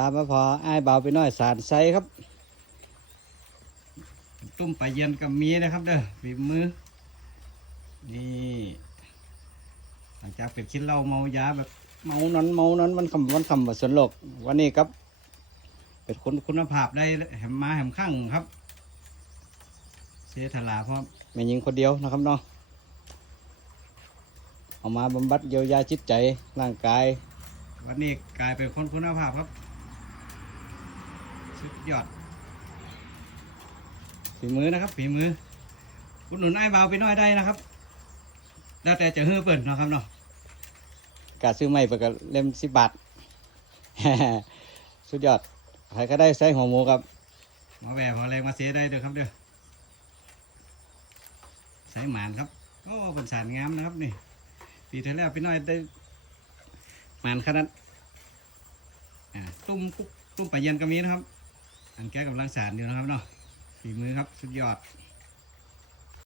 ามาพอไอ้เบาไปน่อยสารไซครับ ตุ้มปลาเย็นกับมีนะครับเด้อฝีมือ นี่หลังจากเป็นคิดเหล้าเมายาแบบเมานั้นเมานั้นมันคำวันคำว่าสนโลกวันนี้ครับเป็นคนคุณภาพได้แหมมาแหมข้างครับ เสียทลาเพราะแม่หญิงคนเดียวนะครับเนาะเอามาบำบัดเยียวยาจิตใจร่างกาย วันนี้กลายเป็นคนคุณภาพครับ สุดยอดฝีมือนะครับฝีมืออุดหนุนไอ้ายเบาไปหน้อยได้นะครับ แล้วแต่จะเฮือเปิดนาะครับเนาะกาซื้อไม่เปิดก็เล่มสิบบาท สุดยอดใครก็ได้ใส่หัวหมูครับมาแหวมาแรงมาเสียได้เด้อครับเด้อใส่หมานครับโอ้เป็นสารงามนะครับนี่ปีที่แล้วพี่น้อยได้หมานขนาดอ่าตุ้มปุ๊บตุ้มปลาเย็นก็มีนะครับ อันแก้กำลังสารอยู่นะครับเนาะฝีมือครับสุดยอด